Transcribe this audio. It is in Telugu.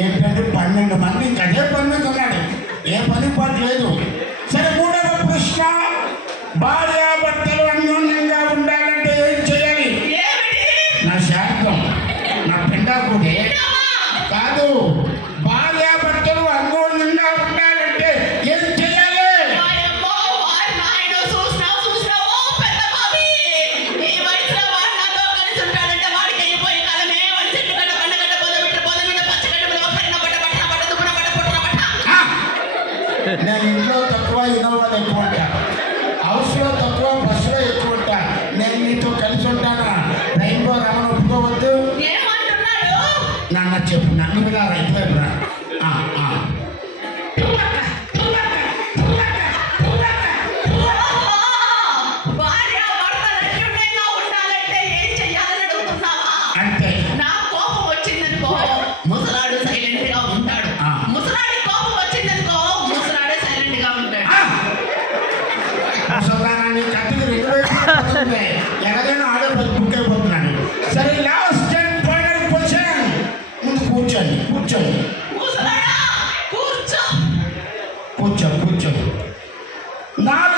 ఏంటంటే 12 మంది అదే పని మీద ఉన్నాడు, ఏ పని పాటు లేదు. సరే, మూడవ ప్రశ్న, భార్యాభర్తలు అన్యోన్యంగా ఉండాలంటే ఏం చేయాలి? నా శాంతం, నా పిండాకుడే కాదు, భార్యాభర్తలు అన్యోన్యంగా ఉండాలంటే ఏం చేయాలి? నేను ఇంట్లో తక్కువ, ఇన్నోవాలు ఎక్కువ ఉంటా, హౌస్లో తక్కువ, బస్సులో ఎక్కువ ఉంటా. నేను నీతో కలిసి ఉంటానా? రైన్బో రమణ ఒప్పుకోవద్దు. నాన్న చెప్పు, నన్ను కూడా రైతు వైపు రా. అంటే నా కోపం వచ్చిందనుకో ముసలాడు సైలెంట్ గా ఉంటాడు, ముసలాడి కోపం వచ్చిందనుకో ముసలాడే సైలెంట్ గా ఉంటాడు. ముసలాన్ని కత్తికి 2 వైపులు ఎలాగైనా ఆడే బుక్ అయిపోతున్నాను. సరే, లాస్ట్ అండ్ ఫైనల్ క్వశ్చన్. ముందు కూర్చోండి, కూర్చోండి, ముసలాడా కూర్చో. కూర్చో. 4